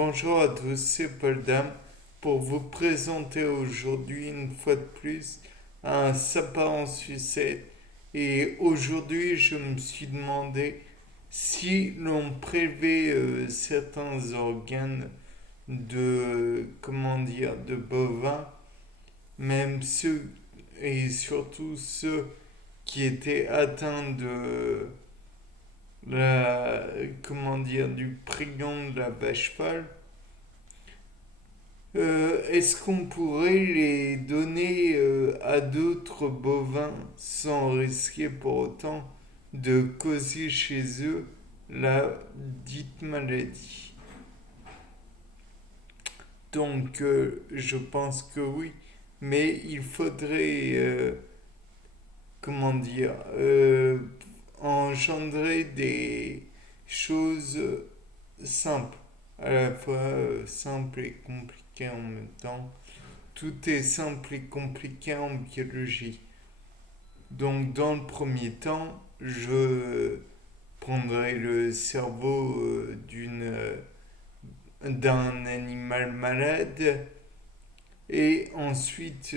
Bonjour à tous, c'est Paul Dame pour vous présenter aujourd'hui une fois de plus un sapin en sucette. Et aujourd'hui, je me suis demandé si l'on prélevait certains organes de bovins, même ceux et surtout ceux qui étaient atteints de du prion de la vache folle. Est-ce qu'on pourrait les donner à d'autres bovins sans risquer pour autant de causer chez eux la dite maladie? Donc, je pense que oui, mais il faudrait, comment dire, engendrer des choses simples, à la fois simples et compliquées en même temps. Tout est simple et compliqué en biologie. Donc, dans le premier temps, je prendrai le cerveau d'un animal malade et ensuite,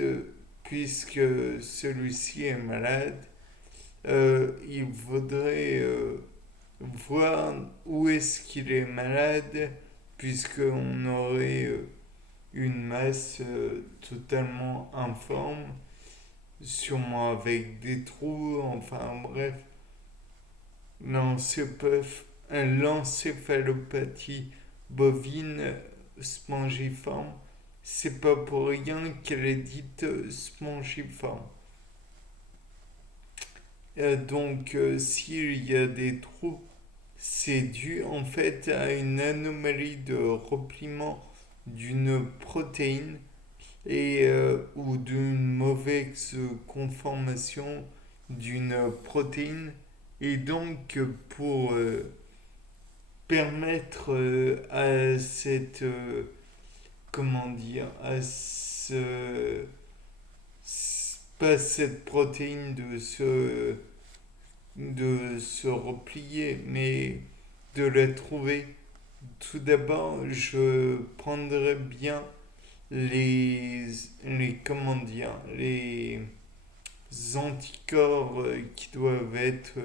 puisque celui-ci est malade, il faudrait voir où est-ce qu'il est malade, puisqu'on aurait une masse totalement informe, sûrement avec des trous, enfin bref, l'encéphalopathie bovine spongiforme, c'est pas pour rien qu'elle est dite spongiforme. Donc, s'il y a des trous, c'est dû en fait à une anomalie de repliement d'une protéine ou d'une mauvaise conformation d'une protéine. Et donc, pour permettre à cette, comment dire, pas cette protéine de se replier, mais de la trouver. Tout d'abord, je prendrais bien les, les anticorps qui doivent être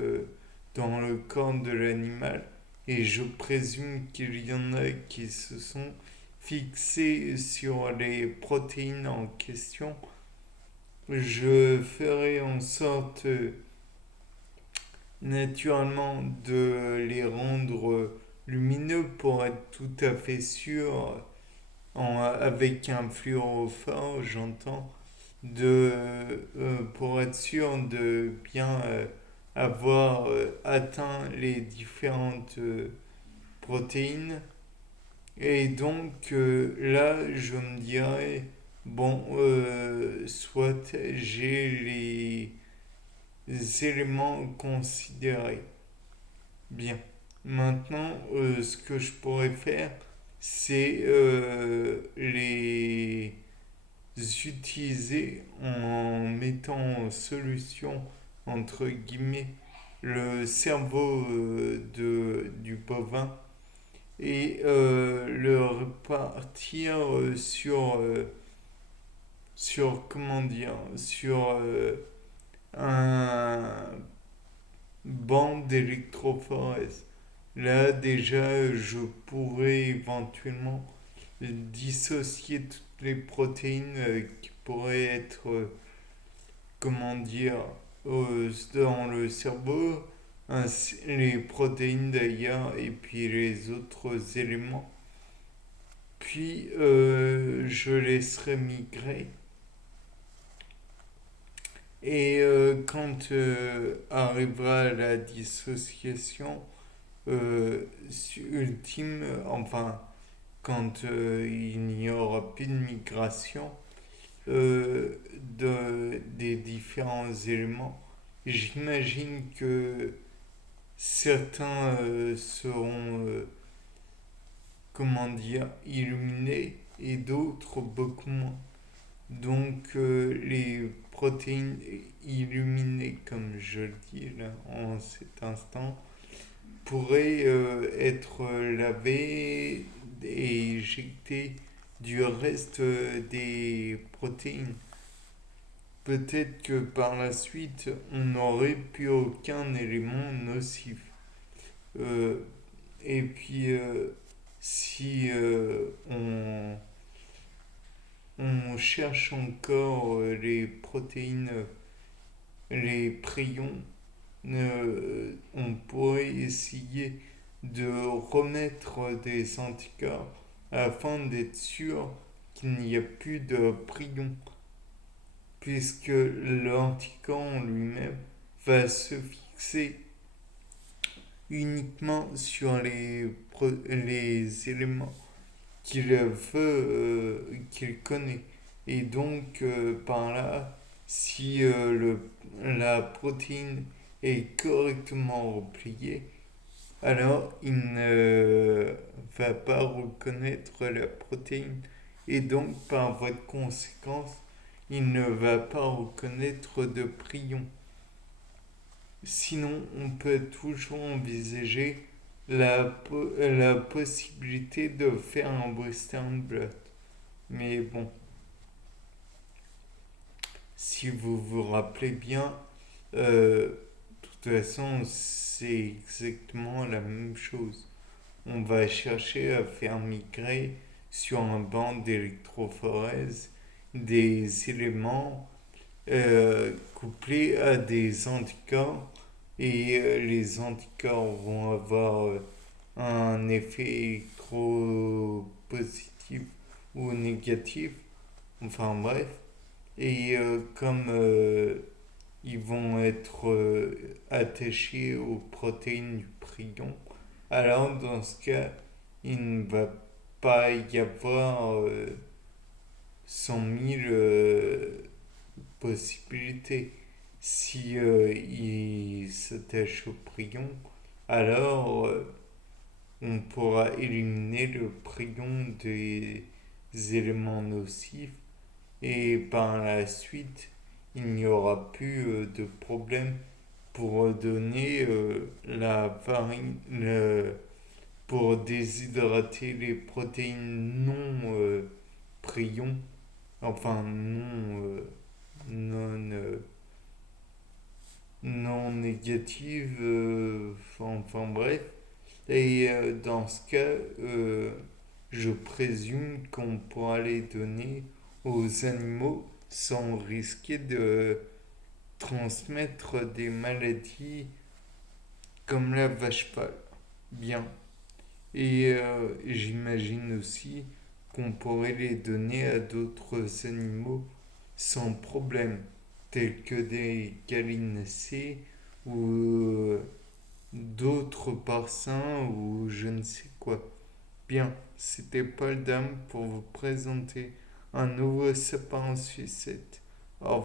dans le corps de l'animal. Et je présume qu'il y en a qui se sont fixés sur les protéines en question. Je ferai en sorte naturellement de les rendre lumineux pour être tout à fait sûr, avec un fluorophore, j'entends, pour être sûr de bien avoir atteint les différentes protéines. Et donc là, je me dirais, bon, soit j'ai les éléments considérés. Bien. Maintenant, ce que je pourrais faire, c'est les utiliser en mettant en solution, entre guillemets, le cerveau du bovin et le repartir sur un banc d'électrophorèse. Là, déjà, je pourrais éventuellement dissocier toutes les protéines qui pourraient être, comment dire, dans le cerveau, les protéines d'ailleurs, et puis les autres éléments. Puis, je laisserai migrer. Et quand arrivera la dissociation ultime, enfin, quand il n'y aura plus de migration des différents éléments, j'imagine que certains seront, illuminés et d'autres beaucoup moins. Donc les protéines illuminées, comme je le dis là en cet instant, pourraient être lavées et injecter du reste des protéines. Peut-être que par la suite, on n'aurait plus aucun élément nocif. Euh, et puis, si on cherche encore les protéines, les prions, on pourrait essayer de remettre des anticorps afin d'être sûr qu'il n'y a plus de prions, puisque l'anticorps en lui-même va se fixer uniquement sur les éléments qu'il connaît. Et donc, par là, si la protéine est correctement repliée, alors il ne va pas reconnaître la protéine. Et donc, par voie de conséquence, il ne va pas reconnaître de prion. Sinon, on peut toujours envisager la possibilité de faire un western blot. Mais bon, si vous vous rappelez bien, de toute façon, c'est exactement la même chose. On va chercher à faire migrer sur un banc d'électrophorèse des éléments couplés à des anticorps et les anticorps vont avoir un effet électropositif ou négatif, enfin bref, et comme ils vont être attachés aux protéines du prion, alors dans ce cas, il ne va pas y avoir 100 000 possibilités. Si il s'attache au prion, alors on pourra éliminer le prion des éléments nocifs et par la suite, il n'y aura plus de problème pour donner la farine, pour déshydrater les protéines non prions, enfin non, non négatives, enfin bref. Et dans ce cas, je présume qu'on pourra les donner aux animaux sans risquer de transmettre des maladies comme la vache pâle. Bien. Et j'imagine aussi qu'on pourrait les donner à d'autres animaux sans problème, tels que des gallinacés ou d'autres parsins ou je ne sais quoi. Bien, c'était Paul Dame pour vous présenter un nouveau sapin en sucette.